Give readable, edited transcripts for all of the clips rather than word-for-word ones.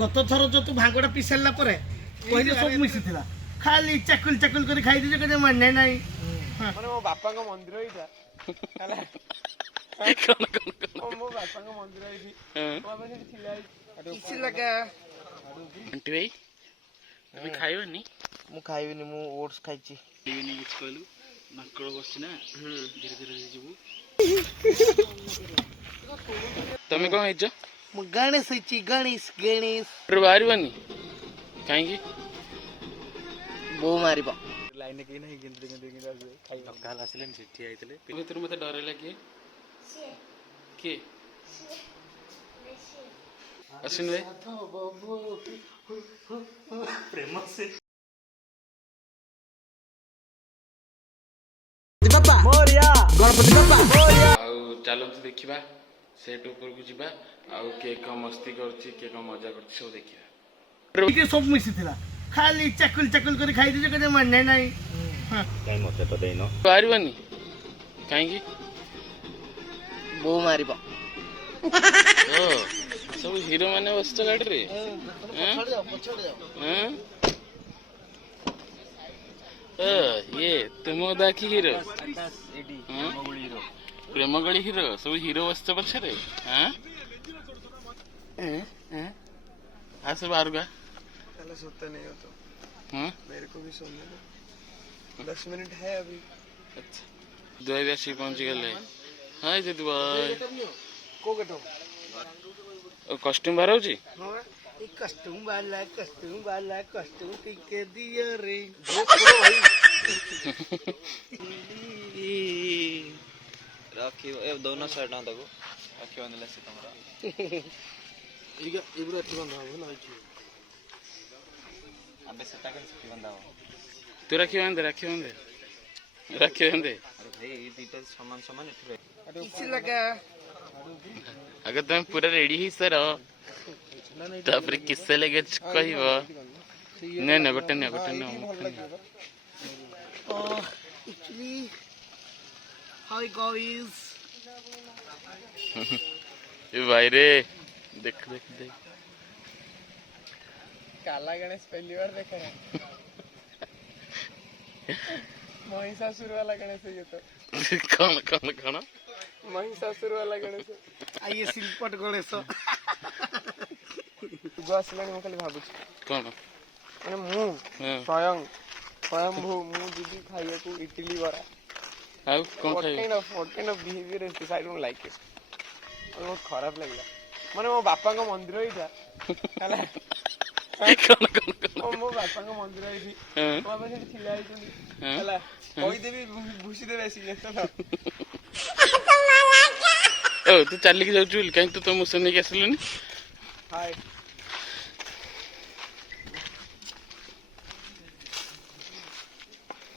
गत थर जो तू भांगटा पी सारा कहली सब मिसी खाली चाकुल चाकुल कर खाई दीजिए कहते मन ना मो बापा मंदिर मो बापा मंदिर आंटी भाई तुम खाइबनी मु खाइबिनी मु ओट्स खाई कहलु माकड़ बस ना धीरे धीरे जीवु तुम कौन है मु गणेश गणेश गणेश बाहर कहीं बो मार लाइन कहीं नहीं गिनते खाई काल आसिले सेठी आइतले भीतर मते डर लगे के अश्विन भाई प्रेम से मोरिया गणपति बापा मोरिया चलते देखा सेट ऊपर को जीवा आउ के कम मस्ती करछि के कम मजा करछि सब देखिया सब मिसी खाली चाकुल चाकुल कर खाई दीजिए कहते मन ना कहीं मते तो देनो बाहरबनी कहीं बो मार सब हीरो माने बसतो गाड़ी रे ये तुम दाखी हीरो प्रेमगढ़ी हीरो सब हीरो बसतो पछरे हां आ सब आरुगा सोता नहीं हो तो मेरे को भी सोने दो 10 मिनट है अभी अच्छा दुआ भी आसी पहुंच गए हाय दीदी भाई को कटो कॉस्ट्यूम बाहर होची हां एक कस्टम वाला कस्टम के दिया रे राखी ए दोनों साइड ना तको राखी बंदले से तमरा इगा इबरा ती बंदा हो ना कि अबे सेटा के से बंदा हो तू राखी बंदे अरे भाई ये दीटा समान समान इठरे किसी लगा अगर तुम पूरा रेडी ही सर तापर किससे लगे कहबो नहीं गोटे ना एक्चुअली हाय गाइस ये भाई रे देख काला गणेश पहली बार देखा है महिषासुर वाला गणेश है ये तो कौन महिषासुर वाला गणेश आइए सिलपट गणेश गसलानी म खाली भाबु कौन माने मु स्वयं भू मु दीदी खाइए को इडली बरा हाउ कौन खाइ what kind of behavior is this? I don't like it. बहुत खराब लगला माने मो बापा का मंदिर ही था हला कौन मो बापा का मंदिर ही थी बाबा ने खिलाई थी हला कोई देवी भूसी देवे ऐसी तो ओ तू चल के जाऊ कहीं तो तुम सुनने के असलनी हाय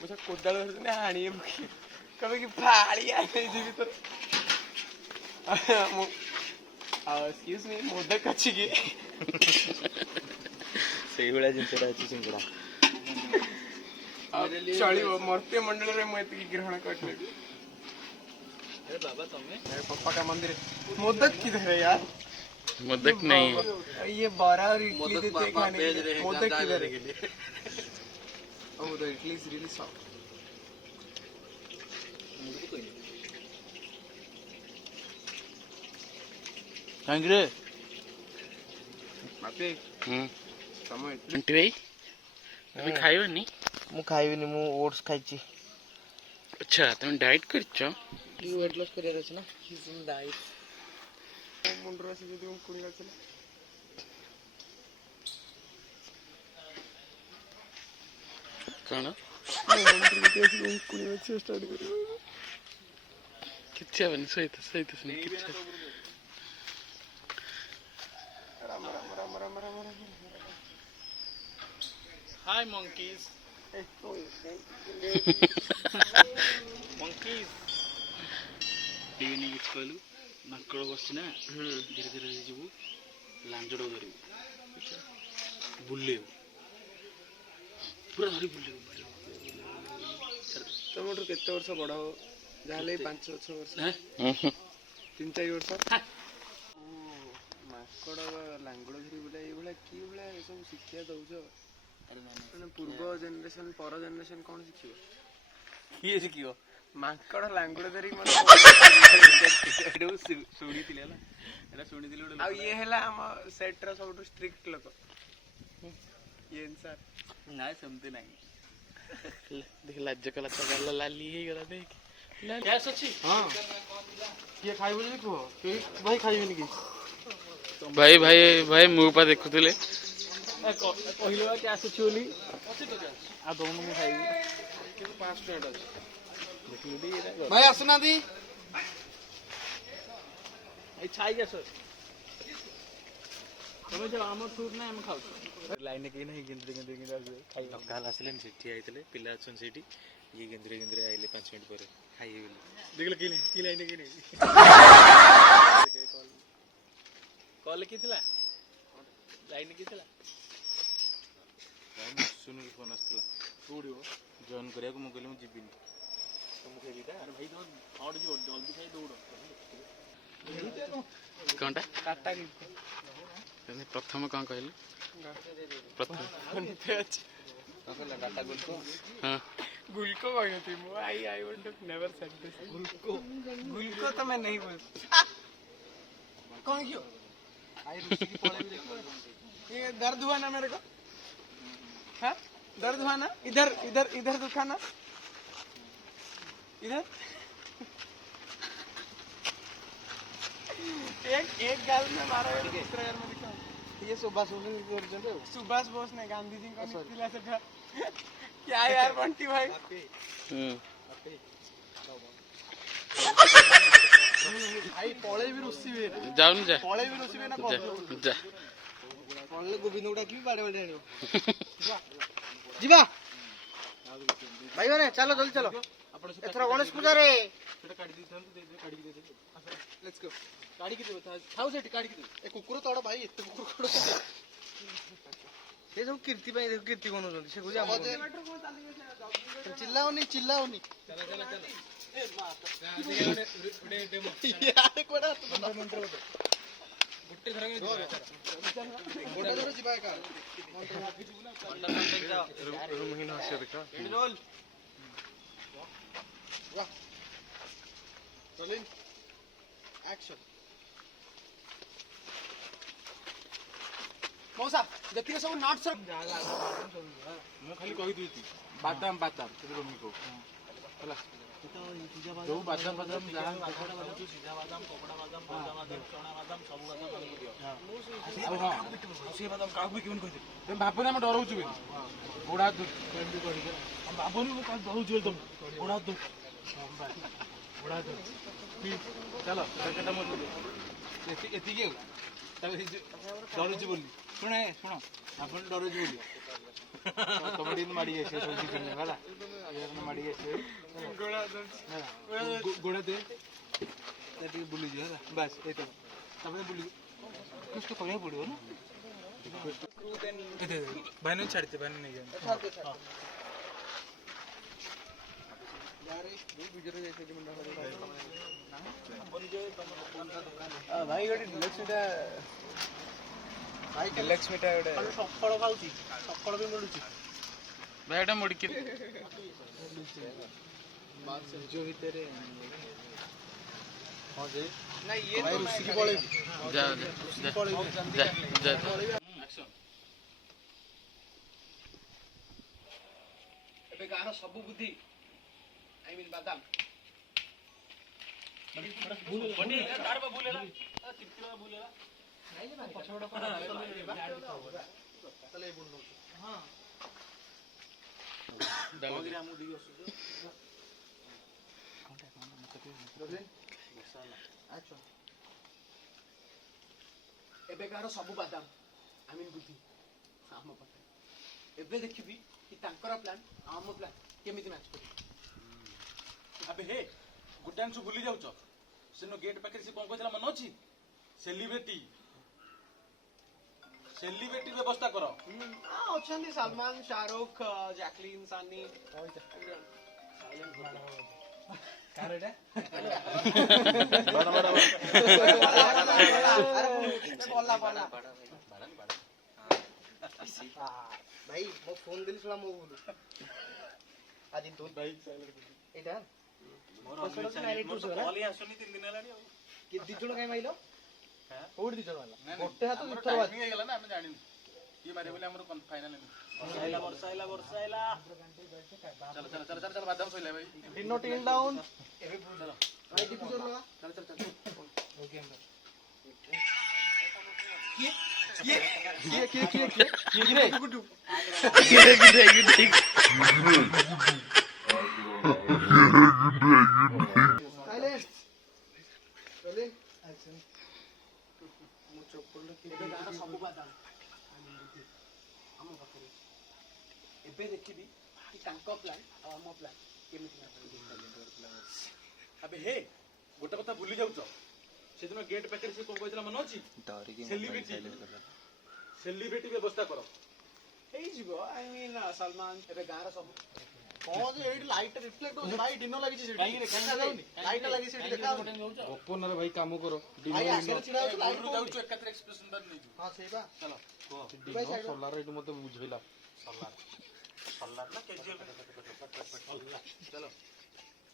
मुझे कोदाल ने हाणी कभी की फाड़ी आ गई जी तो एक्सक्यूज मी मोदक अच्छी की सही बड़ा जिंतरा अच्छी चिंगड़ा चलियो मर्त्य मंडल रे मैं एतकी ग्रहण करले अरे बाबा तुमने मेरे पापा का मंदिर मोदक किधर है यार मोदक नहीं ये बड़ा और इडली देते खाने के लिए मोदक किधर है oh the idli is really soft thank रे बापे समय आंटी भाई तुम खाइबनी मु खाइबिनी मु ओट्स खाइची अच्छा तुम डाइट करछो की वेट लॉस करियर अछि ना हिज इन डाइट मुंडरा से जदी हम कुंडा चला कौन मुंडरा के से कुंडा स्टार्ट करियो किच्छा बनी सही तो सुन किच्छा राम हाय monkeys monkeys टीवी किछ कहलु माकड़ बस ना धीरे धीरे जीवु लांजड़ धरु बुल्ले पूरा धरी बुल्ले टमाटर केते वर्ष बड़ा हो जाले 5-6 वर्ष 3-4 वर्ष माकड़ लांगड़ धरी बुला ए भला ଶିକ୍ଷା ଦଉଛ ମାନେ ପୂର୍ବ ଜେନେରେସନ ପର ଜେନେରେସନ କଣ ଶିଖିବ? କିଏ ଶିଖିବ? ମାଙ୍କଡ ଲାଙ୍ଗୁଡ ଧରିକି ଶୁଣିଥିଲେ ହେଲା, ଏଟା ଶୁଣିଥିଲି ଗୋଟେ ଆଉ ଇଏ ହେଲା ଆମ ସେଟ ର ସବୁଠୁ ଷ୍ଟ୍ରିକ୍ଟ ଲୋକ ଇଏ ସାର୍। ନାଇଁ ସେମିତି ନାଇଁ। ଦେଖ ଲାଜ କଲା ତ ଗଲା ଲାଲି ହେଇଗଲା ଦେଖ। ଗ୍ୟାସ୍ ଅଛି? ହଁ କିଏ ଖାଇବ ଯଦି କୁହ, କେହି ଭାଇ ଖାଇବେନି କି? ଭାଇ ଭାଇ ଭାଇ ମୁଁ ପା ଦେଖୁଥିଲେ। କହିଲେ ବା କ୍ୟାସ୍ ଅଛି ବୋଲି। ଆଉ ଦଉନ ମୁଁ ଖାଇବି। କିନ୍ତୁ 5 ଟଙ୍କା ଅଛି। ଭାଇ ଆସୁନାହାନ୍ତି, ଏଇ ଛାଇକି ଆସ। ତମେ ଯାଅ, ଆମର ସୁଟ୍ ନାହିଁ, ଆମେ ଖାଉଛୁ। ଲାଇନରେ କେହି ନାହିଁ, ଗେନ୍ଦରେ ଖାଇ ସକାଳ ଆସିଲେନି, ସେଠି ଆଇଥିଲେ ପିଲା ଅଛନ୍ତି ସେଇଠି, ଇଏ ଗେନ୍ଦରେ ଆଇଲେ 5 ମିନିଟ୍ ପରେ ଖାଇବେ ବୋଲି। ଦେଖିଲ କି ଲାଇନରେ କେହି ନାହିଁ। କଲ୍ କିଏ ଥିଲା? ଲାଇନ କିଏ ଥିଲା? ସୁନୀଲ ଫୋନ୍ ଆସିଥିଲା। କୋଉଠି ଜଏନ୍ କରିବାକୁ, ମୁଁ କହିଲି ମୁଁ ଯିବିନି। କଣଟା ପ୍ରଥମ କଣ କହିଲୁ? ପ୍ରଥମ गुलको कहती मु I want to never said this गुलको तो मैं नहीं बोल कौन क्यों आई रुसी की पड़े भी देखो ये दर्द हुआ ना मेरे को, हाँ दर्द हुआ ना, इधर इधर इधर दुखा ना, इधर एक गाल में मारा है, दूसरा गाल में दिखा। ये सुभाष बोस ने गांधी जी का निकला से क्या यार बंटी भाई। भाई पळे भी रुसी वे जाउन जा, पळे भी रुसी वे ना जा पळे गोविंद गुडा की बाड़े बाड़े आनियो जीवा भाई माने चलो जल्दी चलो एथरा गणेश पूजा रे सेटा काटी दी थांतु दे काटी दे लेट्स गो काटी के दे थाउ सेठी काटी के दे ए कुकुर तोड़ भाई एते कुकुर कोड़ ये सब कीर्ति भाई देखो कीर्ति कोन होजंती से गुजा चिल्लाओनी चिल्लाओनी चला चला चला ए माता उडे डेमो यार कोडा मंत्र होतो गुट्टे धर के गोडा धर जिबा का मंत्र जाओ रूम ही ना से देखा रोल वाह रोलिंग एक्शन मौसा जति सब नॉट सब मैं खाली कहि दिति बादाम बादाम से मम्मी को हला जो बादाम बादाम जहां सीधा बादाम कोकड़ा बादाम भजा बादाम चना बादाम सब बादाम हमको दियो हां से बादाम काकू भी केन कहि दे तुम भाबने हम डरौ छु गोडा दु केंदी कहि दे हम भाबने हम का डरौ छु तुम गोडा दु चलो केटा मत एति के तबे डरौ छु बोली सुने सुनो अपन डरौ छु बोली कबड्डी में मारी ऐसे सब चीज करने वाला यार में मारी ऐसे गोड़ा दे तभी बुली जो है बस ये तो तब बुली कुछ तो करना पड़ेगा ना भाई ने छाड़ते भाई नहीं गए यार ये गुजर जैसे कि मंडा भाई गोटी डिलक्स मिटा भाई डिलक्स मिटा गोटे सफल खाउची सफल भी मिलुची भाई एटा मोड़ी के बात से जो भीतर हां जे ना ये भाई रुसी की पळे जा जा जा एक्शन एबे गारो सब बुद्धि आई मीन बादाम बंडी तार बा बोलेला चिपचिपा बोलेला नहीं ले पछोड़ा पड़ा चले बुंडो हां डालगिरा मु दियो अच्छा एबे गारो सब बादाम आई मीन बुद्धि हम पता एबे देखिबी कि तांकर प्लान आम प्लान केमिति मैच करी अबे हे गुटांसु भूली जाउछ सेनो गेट पाखे से कोन कहला मन अछि सेलिब्रिटी व्यवस्था करो अच्छी सलमान शाहरुख जैकलीन सानी ଭାଇ ମୋ ଫୋନ ଦେଲି ଶଳା ମୋ ଭୁଲ ଆଜି ତୁ ଏଇଟା କି ଦି ଜଣ କାଇଁ ମାଇଲ କୋଉଠି ଦି ଜଣ ମାଇଲ ଗୋଟେ ହାତ ଦି ଥର ବାଜି ହେଇଗଲା ନା ଆମେ ଜାଣିନୁ କିଏ ମାରିବ ବୋଲି ଆମର ଫାଇନାଲ ବର୍ଷା ହେଲା ଚାଲ ବାଦାମ ସଇଲା ଭାଇ डिनो टिल डाउन भाई डिफ्यूजर लगा चल ओके अंदर ये गुड्डू साइलेंस रोलिंग एक्शन मु चप्पल के गाना सब बादाम हम पाखरे एबे देखिबी कि तांको प्लान आ हम प्लान केमिति अबे हे गोटे कथा भूली जाउछ सेदिन गेट पाखे से कोन कहला मन अछि सेलिब्रिटी व्यवस्था करो हेई जिवो आई मीन सलमान एबे गार सब कोन जे एडी लाइट रिफ्लेक्ट हो भाई डिनो लागि छै सेठी देखा जाउनी लाइट लागि सेठी देखा ओपनर भाई काम करो भाई आगे छिड़ा हो लाइट जाउछ एकत्र एक्सप्रेशन बार नै हां सेबा चलो डिनो सोलार रेट मते बुझैला सोलार ना केजीएल चलो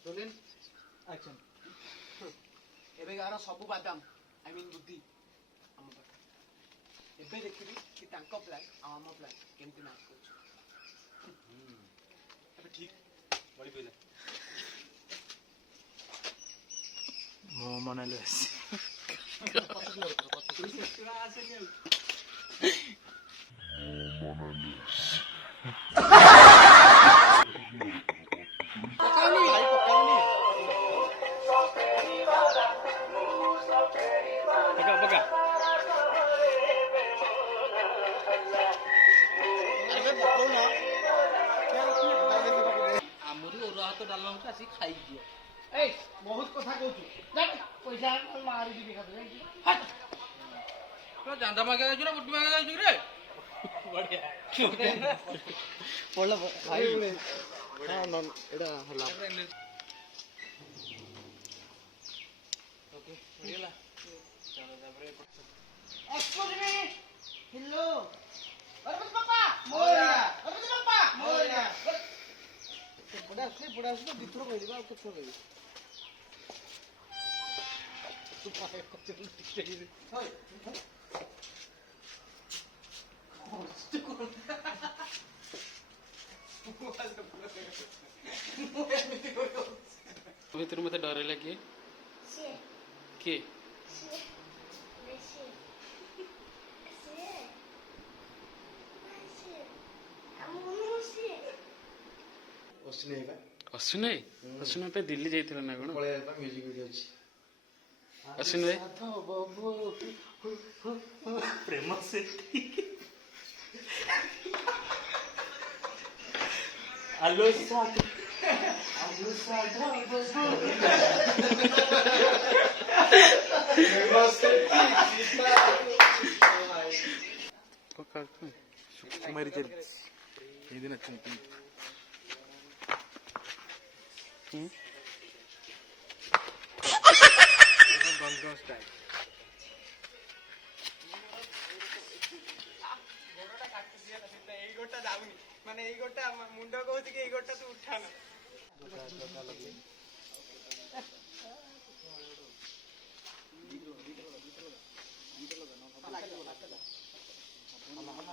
रोलिंग एक्शन एबे गार सब बादाम आई मीन बुद्धि हम एबे देखिबी कि तांको प्लान आ हम प्लान केमति मैच करछ अबे ठीक बड़ी पहिले मो मनलेस बहुत कथा कहू पैसा मारी दी जांदा मागे आइछु ना बुट्टी मागे आइछु रे बढ़िया बोला भाई हां नन एडा हला ओके गेला चलो तापरे एक्सक्यूज मी हेलो अरे पापा मोरिया अरे पापा मोरिया बुढ़ा से दिथरो कहलिबा आ कुछ कहलिबा तू पाए कुछ टिक होय भीतर मते डरे लगे के ଅଶ୍ୱିନ ଅଶ୍ୱିନ ପାଇଁ ଦିଲ୍ଲୀ ଯାଇଥିଲା ନା କଣ म्यूजिक वीडियो अछि ଅଶ୍ୱିନ ଭାଇ ପ୍ରେମ ସେ ଆଲୋ ସାଥ कुमारी चल ये दिन अच्छी गंगा स्टाइल এই গোটা যাউনি মানে এই গোটা মুন্ড কହୁଛି କି এই গোটা ତୁ ଉଠାନା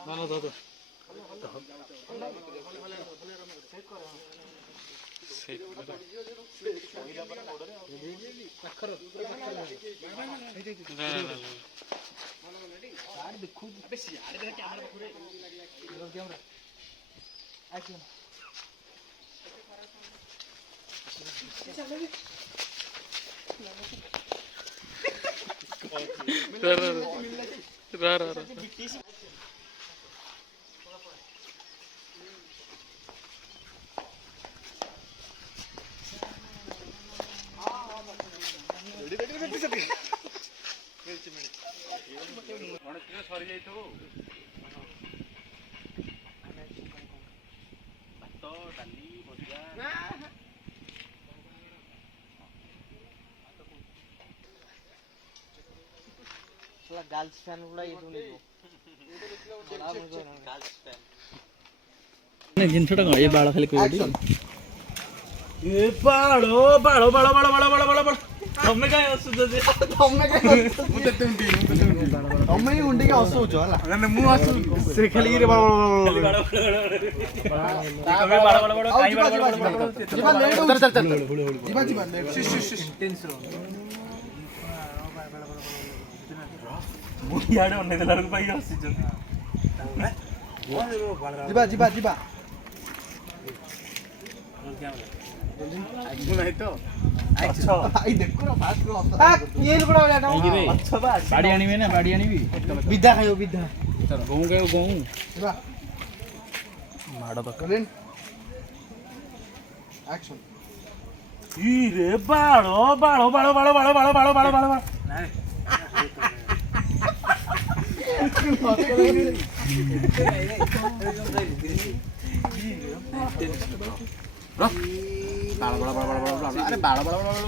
ना ना दादा सरी जाई तो भात डाली भजा गर्ल्स फैन गुड़ा ये सुनी ଜିନିଷଟା କଣ ଏ ବାଳ ଖାଲି କହିବି ଏ ବାଳ ବାଳ ବାଳ ବାଳ ବାଳ ବାଳ ବାଳ ବାଳ ତମେ କାଇଁ ହସୁଛ ଯେ ତମେ କାଇଁ ମୁଁ ତତେ ଉଣ୍ଡିବି ତମେ ହିଁ ଉଣ୍ଡିକି ହସଉଛ ହେଲା। ମୁଁ ହସୁ ସେ ଖେଳିକିରି ବାଳ ତମେ ବାଳ ବାଳ ବାଳ କାଇଁ ବାଳ ବାଳ ବାଳ ଯିବା ଲେଟ୍ ହଉଛି। ଯିବା ଯିବା ଲେଟ୍ ମୁଁ ଇଆଡେ ଅନେଇ ଦେଲା ବେଳକୁ ଭାଇ ହସିଛନ୍ତି ଯିବା ଯିବା ଯିବା ନାହିଁ ତ ଭାଇ ଦେଖୁନ ଫାଷ୍ଟ ବାଡ଼ି ଆଣିବେ ନା ବାଡ଼ି ଆଣିବି ବିଧା ଖାଇବ ବିଧା। ଗଉଁ ଖାଇବ ଗଉଁ ଯିବା ମାଡ଼ ଦରକାର ଆକ୍ସନ୍। ଇରେ ବାଳ ବାଳ ବାଳ ବାଳ ବାଳ ବାଳ ବାଳ ବାଳ ବାଳ ବାଳ ବାଳ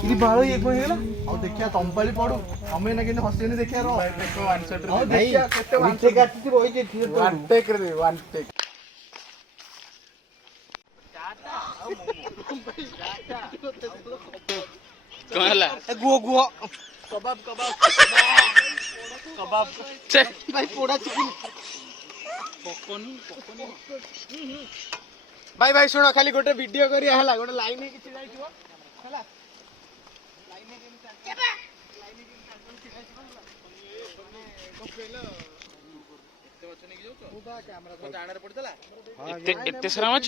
ଇଏ କଣ ହେଇଗଲା ଆଉ ଦେଖିବା ତମ୍ପାଳି ପଡୁ ତମେ ନା କେମିତି ହସିବନି ଦେଖିବା କଣ ହେଲା ଗୁହ ଗୁହ ଛେ ଭାଇ ପୋଡା ଚିକେନ ପକନି ଭାଇ ଭାଇ ଶୁଣ ଖାଲି ଗୋଟେ ଭିଡିଓ କରିବା ହେଲା ଗୋଟେ ଲାଇନ ହେଇକି ଛିଡା ହେଇଥିବ ହେଲା ଲାଇନ ହେଇକି ଏତେ ସାରା ମାଛ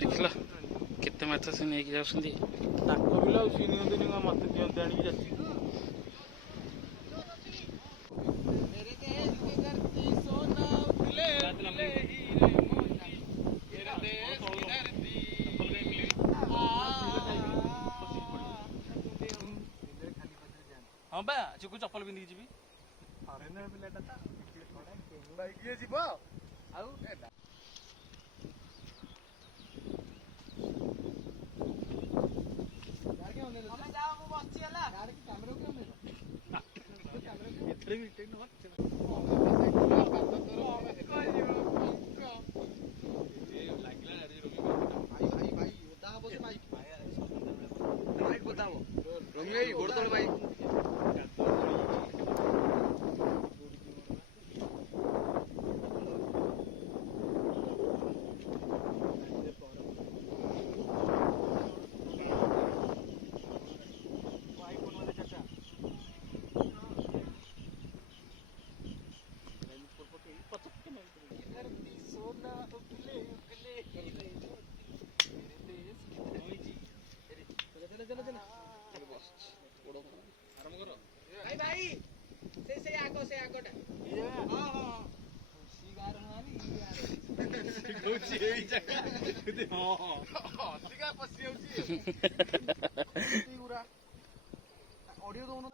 ଦେଖିଲ କେତେ ମାଛ ସେ ନେଇକି ଯାଉଛନ୍ତି ତାଙ୍କ ପିଲା ଆଉ ସିଏ ନିଅନ୍ତିନି ମତେ ଦିଅନ୍ତି ଆଣିକି ଯାଉଛି ହଁ ବା ଚିକୁ ଚପଲ ପିନ୍ଧିକି ଯିବି କିଏ ଯିବ ଆଉ ଅଡିଓ ଦଉନ